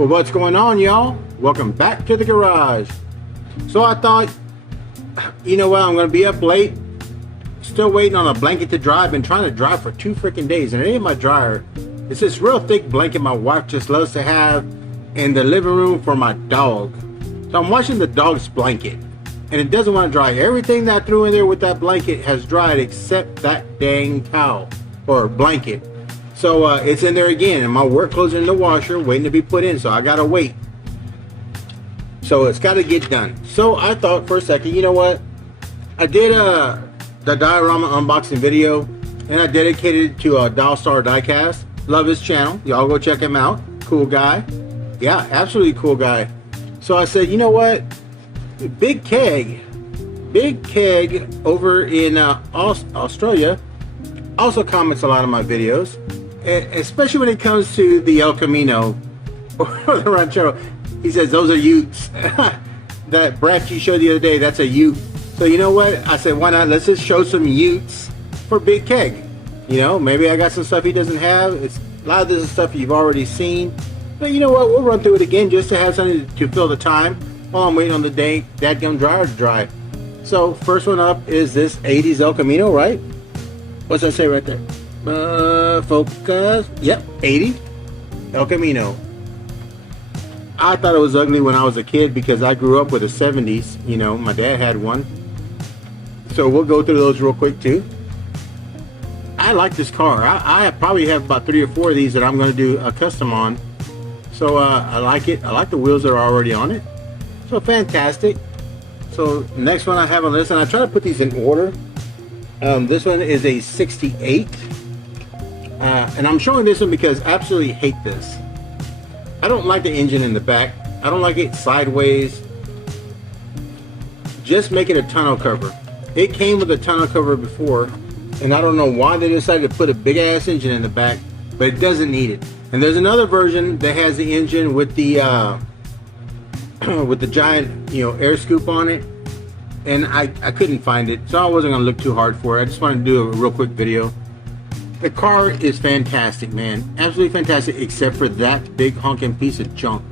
Well, what's going on, y'all? Welcome back to the garage. So I thought, you know what, I'm going to be up late, still waiting on a blanket to dry. I've been trying to dry for 2 freaking days, and it ain't my dryer. It's this real thick blanket my wife just loves to have in the living room for my dog. So I'm washing the dog's blanket, and it doesn't want to dry. Everything that I threw in there with that blanket has dried except that dang towel or blanket. So it's in there again, and my work clothes are in the washer waiting to be put in, so I gotta wait. So it's got to get done. So I thought for a second, you know what? I did the diorama unboxing video, and I dedicated it to Dollstar Diecast. Love his channel. Y'all go check him out. Cool guy. Yeah, absolutely cool guy. So I said, you know what? Big Keg over in Australia also comments a lot of my videos, especially when it comes to the El Camino or the Ranchero. He says those are Utes. That brat you showed the other day, that's a Ute. So you know what? I said, why not? Let's just show some Utes for Big Keg. You know, maybe I got some stuff he doesn't have. It's a lot of this is stuff you've already seen. But you know what? We'll run through it again just to have something to fill the time while I'm waiting on the dadgum dryer to dry. So first one up is this 80s El Camino, right? What's that say right there? Focus. Yep, 80 El Camino. I thought it was ugly when I was a kid because I grew up with the 70s. You know, my dad had one. So we'll go through those real quick too. I like this car. I probably have about 3 or 4 of these that I'm going to do a custom on. So I like it. I like the wheels that are already on it. So fantastic. So next one I have on this, and I try to put these in order. This one is a 68. And I'm showing this one because I absolutely hate this. I don't like the engine in the back. I don't like it sideways. Just make it a tonneau cover. It came with a tonneau cover before, and I don't know why they decided to put a big ass engine in the back, but it doesn't need it. And there's another version that has the engine with the with the giant, you know, air scoop on it, and I couldn't find it, so I wasn't gonna look too hard for it. I just wanted to do a real quick video. The car is fantastic, man. Absolutely fantastic, except for that big honking piece of junk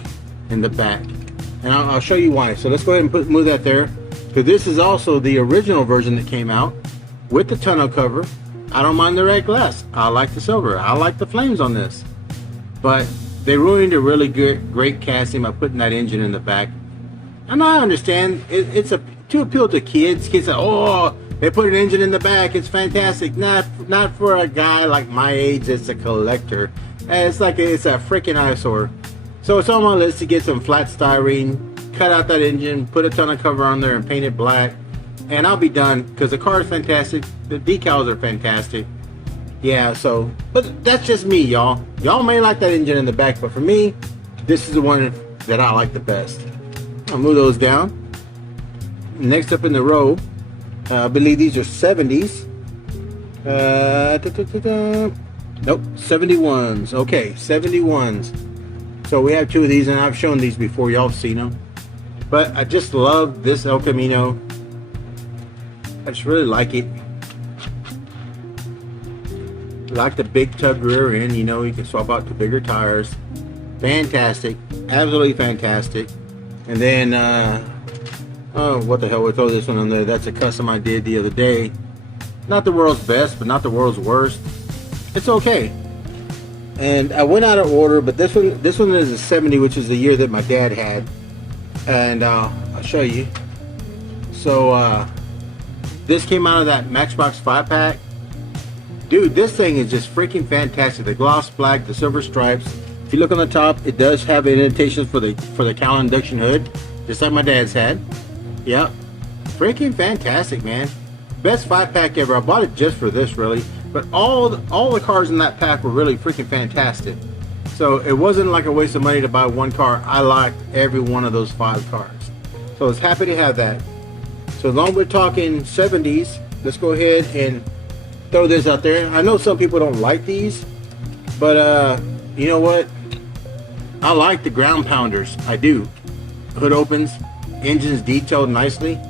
in the back. And I'll show you why. So let's go ahead and move that there. Because this is also the original version that came out with the tonneau cover. I don't mind the red glass. I like the silver. I like the flames on this. But they ruined a really great casting by putting that engine in the back. And I understand it's to appeal to kids. Kids say, oh, they put an engine in the back, it's fantastic. Not for a guy like my age that's a collector. It's a freaking eyesore. So it's on my list to get some flat styrene, cut out that engine, put a tonneau cover on there and paint it black, and I'll be done, because the car is fantastic, the decals are fantastic. Yeah, so, but that's just me, y'all. Y'all may like that engine in the back, but for me, this is the one that I like the best. I'll move those down. Next up in the row, I believe these are 70s. Nope, 71s. Okay, 71s. So we have 2 of these, and I've shown these before. Y'all have seen them. But I just love this El Camino. I just really like it. Like the big tub rear end. You know, you can swap out to bigger tires. Fantastic. Absolutely fantastic. And then, oh, what the hell, we'll throw this one on there. That's a custom I did the other day. Not the world's best, but not the world's worst. It's okay. And I went out of order, but this one is a 70, which is the year that my dad had. And I'll show you. So this came out of that Matchbox 5-pack. Dude, this thing is just freaking fantastic. The gloss black, the silver stripes. If you look on the top, it does have indentations for the cowl induction hood, just like my dad's had. Yep, freaking fantastic, man. Best 5-pack ever. I bought it just for this, really. But all the cars in that pack were really freaking fantastic. So it wasn't like a waste of money to buy one car. I liked every one of those 5 cars. So I was happy to have that. So as long as we're talking 70s, let's go ahead and throw this out there. I know some people don't like these, but you know what? I like the ground pounders. I do. Hood opens, engines detailed nicely.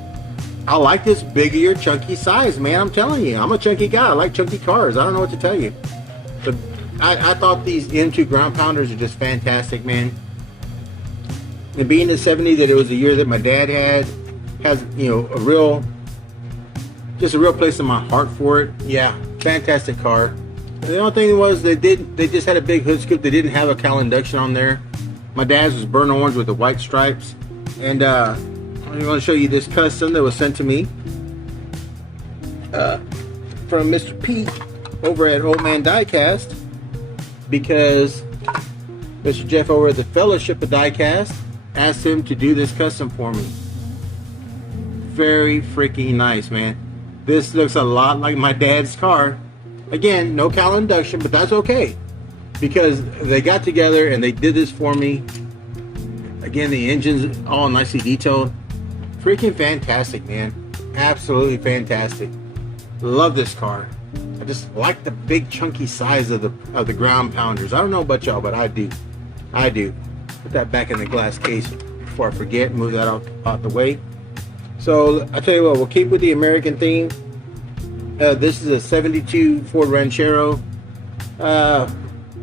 I like this bigger, chunky size, man. I'm telling you, I'm a chunky guy. I like chunky cars. I don't know what to tell you. But I thought these M2 ground pounders are just fantastic, man. And being the 70, that it was the year that my dad had, has, you know, just a real place in my heart for it. Yeah, fantastic car. The only thing was they just had a big hood scoop. They didn't have a cowl induction on there. My dad's was burnt orange with the white stripes. And I'm going to show you this custom that was sent to me from Mr. Pete over at Old Man Diecast, because Mr. Jeff over at the Fellowship of Diecast asked him to do this custom for me. Very freaking nice, man. This looks a lot like my dad's car. Again, no cowl induction, but that's okay, because they got together and they did this for me. Again, the engine's all nicely detailed. Freaking fantastic, man. Absolutely fantastic. Love this car. I just like the big chunky size of the ground pounders. I don't know about y'all, but I do. Put that back in the glass case before I forget. Move that out the way. So I tell you what, we'll keep with the American theme. This is a 72 Ford Ranchero,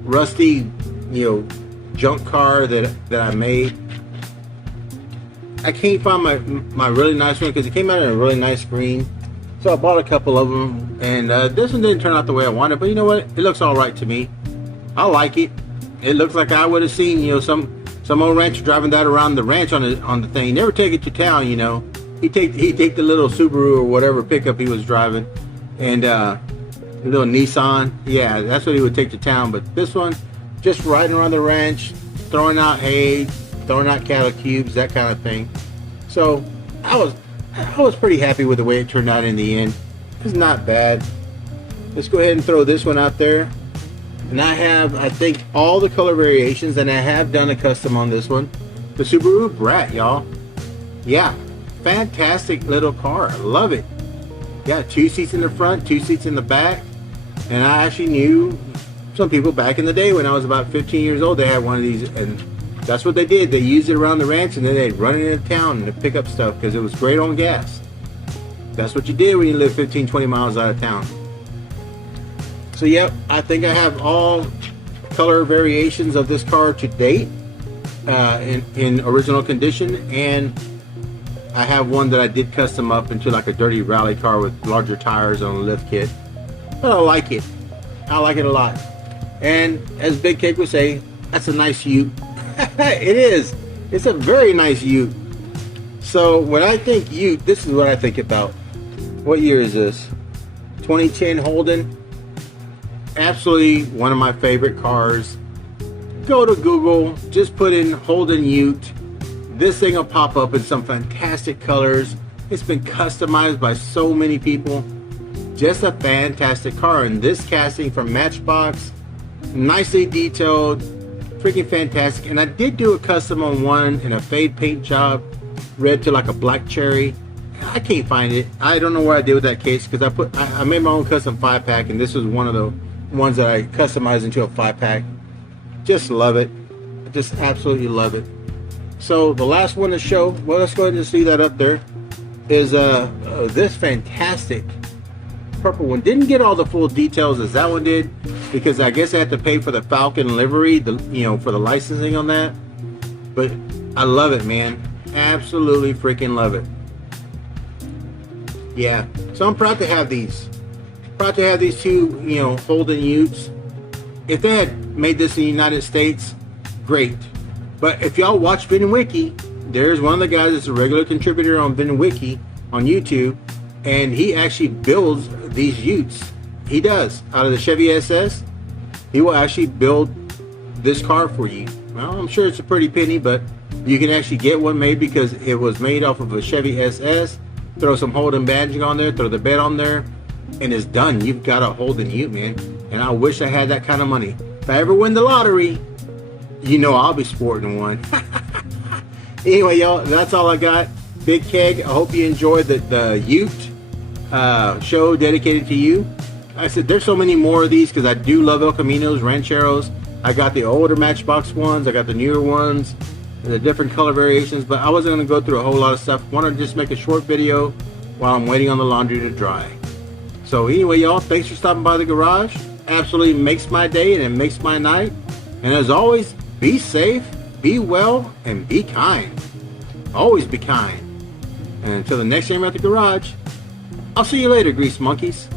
rusty, you know, junk car that I made. I can't find my really nice one because it came out in a really nice green. So I bought a couple of them, and this one didn't turn out the way I wanted, but you know what? It looks all right to me. I like it. It looks like I would have seen, you know, some old rancher driving that around the ranch on the thing. Never take it to town, you know. He'd take the little Subaru or whatever pickup he was driving, and the little Nissan. Yeah, that's what he would take to town. But this one, just riding around the ranch, throwing out hay, throwing out cattle cubes, that kind of thing. So I was pretty happy with the way it turned out in the end. It's not bad. Let's go ahead and throw this one out there. And I have, I think, all the color variations, and I have done a custom on this one. The Subaru Brat, y'all. Yeah, fantastic little car. I love it. Yeah, 2 seats in the front, 2 seats in the back. And I actually knew some people back in the day when I was about 15 years old, they had one of these, and that's what they did. They used it around the ranch, and then they'd run it into town to pick up stuff because it was great on gas. That's what you did when you lived 15, 20 miles out of town. So yep, I think I have all color variations of this car to date in original condition, and I have one that I did custom up into like a dirty rally car with larger tires on a lift kit. But I like it. I like it a lot. And as Big Cake would say, that's a nice ute. It is. It's a very nice ute. So when I think ute, this is what I think about. What year is this? 2010 Holden. Absolutely one of my favorite cars. Go to Google, just put in Holden Ute. This thing will pop up in some fantastic colors. It's been customized by so many people. Just a fantastic car. And this casting from Matchbox, nicely detailed, freaking fantastic. And I did do a custom on one in a fade paint job, red to like a black cherry. I can't find it. I don't know what I did with that case, because I made my own custom 5-pack, and this was one of the ones that I customized into a 5-pack. Just love it. I just absolutely love it. So the last one to show, well, let's go ahead and see that up there, is this fantastic purple one. Didn't get all the full details as that one did, because I guess I had to pay for the Falcon livery, for the licensing on that. But I love it, man. Absolutely freaking love it. Yeah, so I'm proud to have these. Proud to have these two, Holden Utes. If they had made this in the United States, great. But if y'all watch VinWiki, there's one of the guys that's a regular contributor on VinWiki on YouTube, and he actually builds these Utes. He does. Out of the Chevy SS, he will actually build this car for you. Well, I'm sure it's a pretty penny, but you can actually get one made because it was made off of a Chevy SS. Throw some Holden badging on there, throw the bed on there, and it's done. You've got a Holden Ute, man. And I wish I had that kind of money. If I ever win the lottery, I'll be sporting one. Anyway, y'all, that's all I got. Big Keg, I hope you enjoyed the Ute show dedicated to you. I said there's so many more of these because I do love El Caminos, Rancheros. I got the older Matchbox ones. I got the newer ones. The different color variations, but I wasn't going to go through a whole lot of stuff. Wanted to just make a short video while I'm waiting on the laundry to dry. So anyway, y'all, thanks for stopping by the garage. Absolutely makes my day and it makes my night. And as always, be safe, be well and be kind. Always be kind. And until the next time at the garage, I'll see you later, grease monkeys.